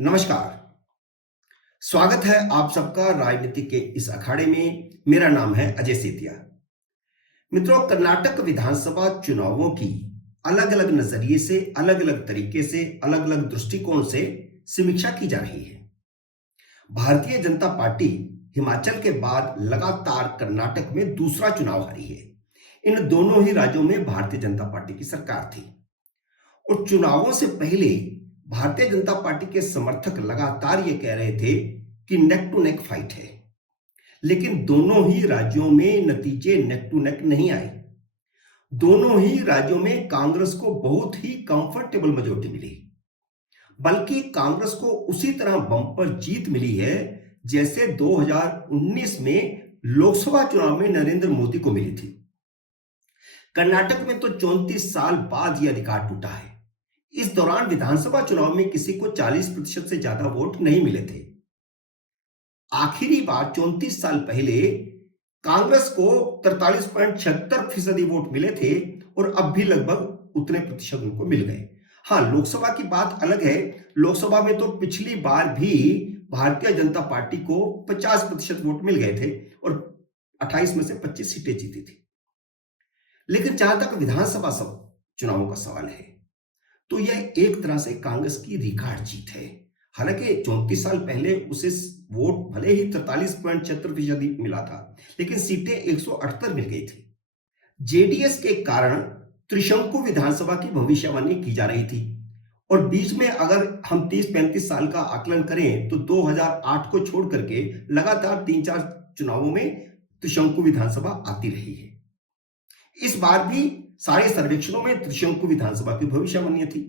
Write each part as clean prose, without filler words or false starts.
नमस्कार। स्वागत है आप सबका राजनीति के इस अखाड़े में। मेरा नाम है अजय सेतिया। मित्रों, कर्नाटक विधानसभा चुनावों की अलग अलग नजरिए से, अलग अलग तरीके से, अलग अलग दृष्टिकोण से समीक्षा की जा रही है। भारतीय जनता पार्टी हिमाचल के बाद लगातार कर्नाटक में दूसरा चुनाव हारी है। इन दोनों ही राज्यों में भारतीय जनता पार्टी की सरकार थी और चुनावों से पहले भारतीय जनता पार्टी के समर्थक लगातार ये कह रहे थे कि नेक टू नेक फाइट है, लेकिन दोनों ही राज्यों में नतीजे नेक टू नेक नहीं आए। दोनों ही राज्यों में कांग्रेस को बहुत ही कंफर्टेबल मेजॉरिटी मिली, बल्कि कांग्रेस को उसी तरह बम्पर जीत मिली है जैसे 2019 में लोकसभा चुनाव में नरेंद्र मोदी को मिली थी। कर्नाटक में तो 34 साल बाद यह रिकॉर्ड टूटा है। इस दौरान विधानसभा चुनाव में किसी को 40% से ज्यादा वोट नहीं मिले थे। आखिरी बार 34 साल पहले कांग्रेस को 43.76% वोट मिले थे और अब भी लगभग उतने प्रतिशत उनको मिल गए। हाँ, लोकसभा की बात अलग है। लोकसभा में तो पिछली बार भी भारतीय जनता पार्टी को 50% वोट मिल गए थे और 28 में से 25 सीटें जीती थी। लेकिन जहां तक विधानसभा चुनावों का सवाल है तो यह एक तरह से कांग्रेस की रिकॉर्ड जीत है। हालांकि 34 साल पहले उसे वोट भले ही 43.76% मिला था, लेकिन सीटें 178 मिल गई थी। जेडीएस के कारण त्रिशंकु विधानसभा की भविष्यवाणी की जा रही थी और बीच में अगर हम 30-35 साल का आकलन करें तो 2008 को छोड़ करके लगातार 3-4 चुनावों में त्रिशंकु विधानसभा आती रही है। इस बार भी सारे सर्वेक्षणों में त्रिशंकु विधानसभा की भविष्यवाणी थी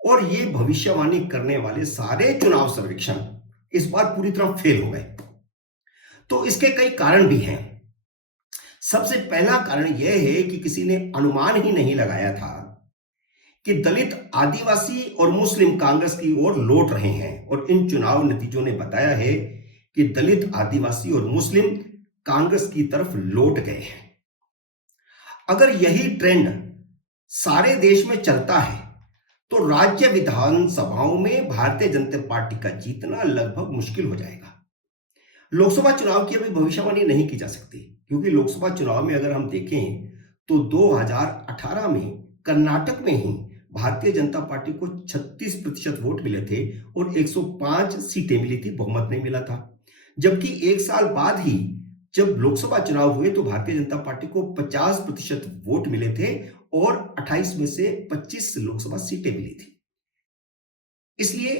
और ये भविष्यवाणी करने वाले सारे चुनाव सर्वेक्षण इस बार पूरी तरह फेल हो गए। तो इसके कई कारण भी हैं। सबसे पहला कारण यह है कि किसी ने अनुमान ही नहीं लगाया था कि दलित, आदिवासी और मुस्लिम कांग्रेस की ओर लौट रहे हैं और इन चुनाव नतीजों ने बताया है कि दलित, आदिवासी और मुस्लिम कांग्रेस की तरफ लौट गए हैं। अगर यही ट्रेंड सारे देश में चलता है तो राज्य विधानसभाओं में भारतीय जनता पार्टी का जीतना लगभग मुश्किल हो जाएगा। लोकसभा चुनाव की अभी भविष्यवाणी नहीं की जा सकती, क्योंकि लोकसभा चुनाव में अगर हम देखें तो 2018 में कर्नाटक में ही भारतीय जनता पार्टी को 36% वोट मिले थे और 105 सीटें मिली थी, बहुमत नहीं मिला था। जबकि एक साल बाद ही जब लोकसभा चुनाव हुए तो भारतीय जनता पार्टी को 50% वोट मिले थे और 28 में से 25 लोकसभा सीटें मिली थी। इसलिए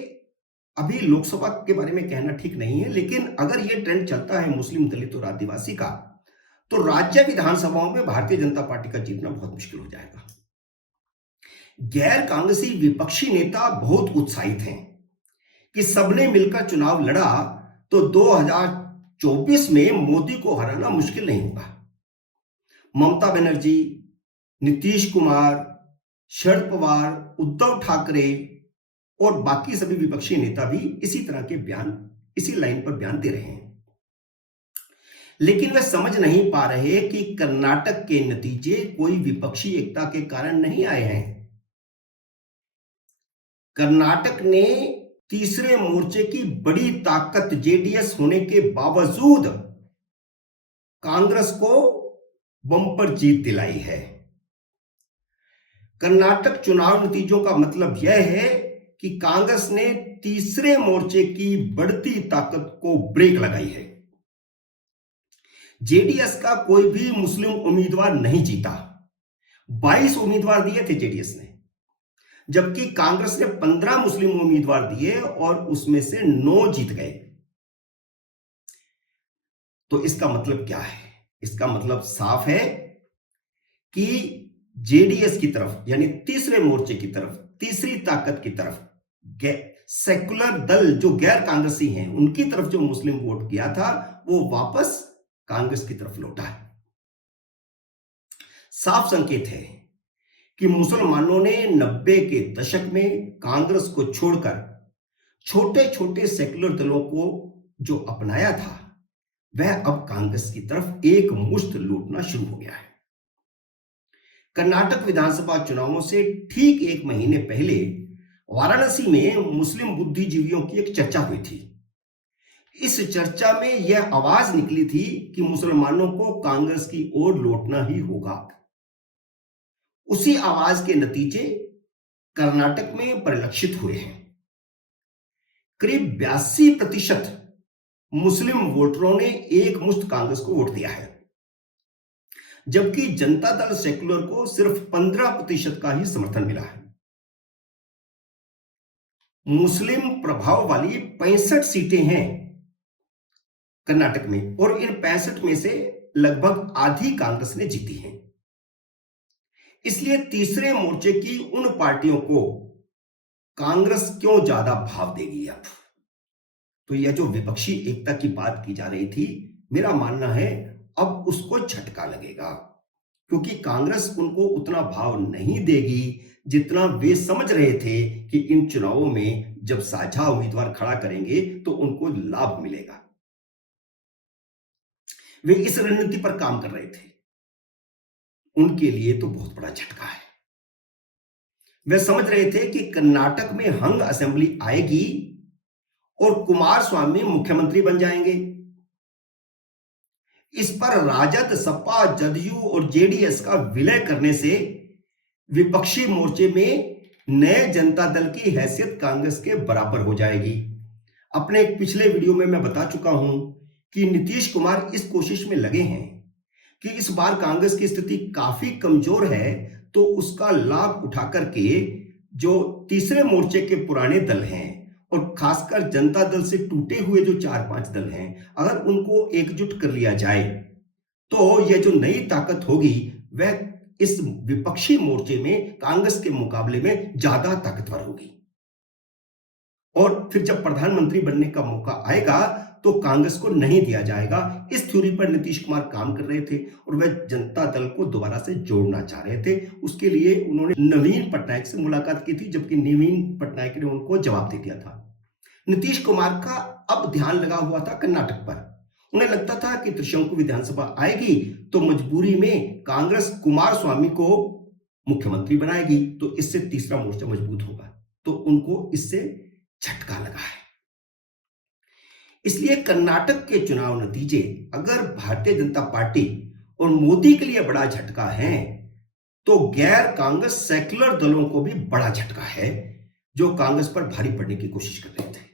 अभी लोकसभा के बारे में कहना ठीक नहीं है, लेकिन अगर यह ट्रेंड चलता है मुस्लिम, दलित और आदिवासी का, तो राज्य विधानसभाओं में भारतीय जनता पार्टी का जीतना बहुत मुश्किल हो जाएगा। गैर कांग्रेसी विपक्षी नेता बहुत उत्साहित हैं कि सबने मिलकर चुनाव लड़ा तो 2024 में मोदी को हराना मुश्किल नहीं होगा। ममता बनर्जी, नीतीश कुमार, शरद पवार, उद्धव ठाकरे और बाकी सभी विपक्षी नेता भी इसी तरह के बयान, इसी लाइन पर बयान दे रहे हैं। लेकिन वे समझ नहीं पा रहे कि कर्नाटक के नतीजे कोई विपक्षी एकता के कारण नहीं आए हैं। कर्नाटक ने तीसरे मोर्चे की बड़ी ताकत जेडीएस होने के बावजूद कांग्रेस को बम्पर जीत दिलाई है। कर्नाटक चुनाव नतीजों का मतलब यह है कि कांग्रेस ने तीसरे मोर्चे की बढ़ती ताकत को ब्रेक लगाई है। जेडीएस का कोई भी मुस्लिम उम्मीदवार नहीं जीता। 22 उम्मीदवार दिए थे जेडीएस ने, जबकि कांग्रेस ने 15 मुस्लिम उम्मीदवार दिए और उसमें से 9 जीत गए। तो इसका मतलब क्या है? इसका मतलब साफ है कि जेडीएस की तरफ, यानी तीसरे मोर्चे की तरफ, तीसरी ताकत की तरफ, सेकुलर दल जो गैर कांग्रेसी हैं, उनकी तरफ जो मुस्लिम वोट किया था वो वापस कांग्रेस की तरफ लौटा है। साफ संकेत है कि मुसलमानों ने 90 के दशक में कांग्रेस को छोड़कर छोटे छोटे सेकुलर दलों को जो अपनाया था, वह अब कांग्रेस की तरफ एक मुश्त लौटना शुरू हो गया है। कर्नाटक विधानसभा चुनावों से ठीक एक महीने पहले वाराणसी में मुस्लिम बुद्धिजीवियों की एक चर्चा हुई थी। इस चर्चा में यह आवाज निकली थी कि मुसलमानों को कांग्रेस की ओर लौटना ही होगा। उसी आवाज के नतीजे कर्नाटक में परिलक्षित हुए हैं। करीब 82% मुस्लिम वोटरों ने एक मुश्त कांग्रेस को वोट दिया है, जबकि जनता दल सेक्युलर को सिर्फ 15% का ही समर्थन मिला है। मुस्लिम प्रभाव वाली 65 सीटें हैं कर्नाटक में और इन 65 में से लगभग आधी कांग्रेस ने जीती हैं। इसलिए तीसरे मोर्चे की उन पार्टियों को कांग्रेस क्यों ज्यादा भाव देगी अब? तो यह जो विपक्षी एकता की बात की जा रही थी, मेरा मानना है अब उसको झटका लगेगा, क्योंकि कांग्रेस उनको उतना भाव नहीं देगी जितना वे समझ रहे थे कि इन चुनावों में जब साझा उम्मीदवार खड़ा करेंगे तो उनको लाभ मिलेगा। वे इस रणनीति पर काम कर रहे थे। उनके लिए तो बहुत बड़ा झटका है। वे समझ रहे थे कि कर्नाटक में हंग असेंबली आएगी और कुमारस्वामी मुख्यमंत्री बन जाएंगे। इस पर राजद, सपा, जदयू और जेडीएस का विलय करने से विपक्षी मोर्चे में नए जनता दल की हैसियत कांग्रेस के बराबर हो जाएगी। अपने एक पिछले वीडियो में मैं बता चुका हूं कि नीतीश कुमार इस कोशिश में लगे हैं कि इस बार कांग्रेस की स्थिति काफी कमजोर है, तो उसका लाभ उठाकर के जो तीसरे मोर्चे के पुराने दल हैं और खासकर जनता दल से टूटे हुए जो 4-5 दल हैं, अगर उनको एकजुट कर लिया जाए तो यह जो नई ताकत होगी वह इस विपक्षी मोर्चे में कांग्रेस के मुकाबले में ज्यादा ताकतवर होगी। और फिर जब प्रधानमंत्री बनने का मौका आएगा तो कांग्रेस को नहीं दिया जाएगा। इस थ्योरी पर नीतीश कुमार काम कर रहे थे और वह जनता दल को दोबारा से जोड़ना चाह रहे थे। उसके लिए उन्होंने नवीन पटनायक से मुलाकात की थी, जबकि नवीन पटनायक ने उनको जवाब दे दिया था। नीतीश कुमार का अब ध्यान लगा हुआ था कर्नाटक पर। उन्हें लगता था कि त्रिशंकु विधानसभा आएगी तो मजबूरी में कांग्रेस कुमारस्वामी को मुख्यमंत्री बनाएगी, तो इससे तीसरा मोर्चा मजबूत होगा। तो उनको इससे झटका लगा है। इसलिए कर्नाटक के चुनाव नतीजे अगर भारतीय जनता पार्टी और मोदी के लिए बड़ा झटका है, तो गैर कांग्रेस सेक्युलर दलों को भी बड़ा झटका है, जो कांग्रेस पर भारी पड़ने की कोशिश कर रहे थे।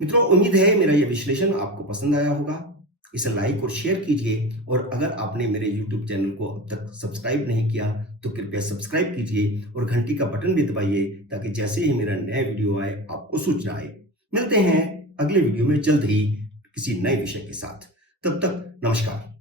मित्रों, उम्मीद है मेरा यह विश्लेषण आपको पसंद आया होगा। इसे लाइक और शेयर कीजिए, और अगर आपने मेरे YouTube चैनल को अब तक सब्सक्राइब नहीं किया तो कृपया सब्सक्राइब कीजिए और घंटी का बटन भी दबाइए, ताकि जैसे ही मेरा नया वीडियो आए आपको सूचना आए। मिलते हैं अगले वीडियो में जल्द ही किसी नए विषय के साथ। तब तक नमस्कार।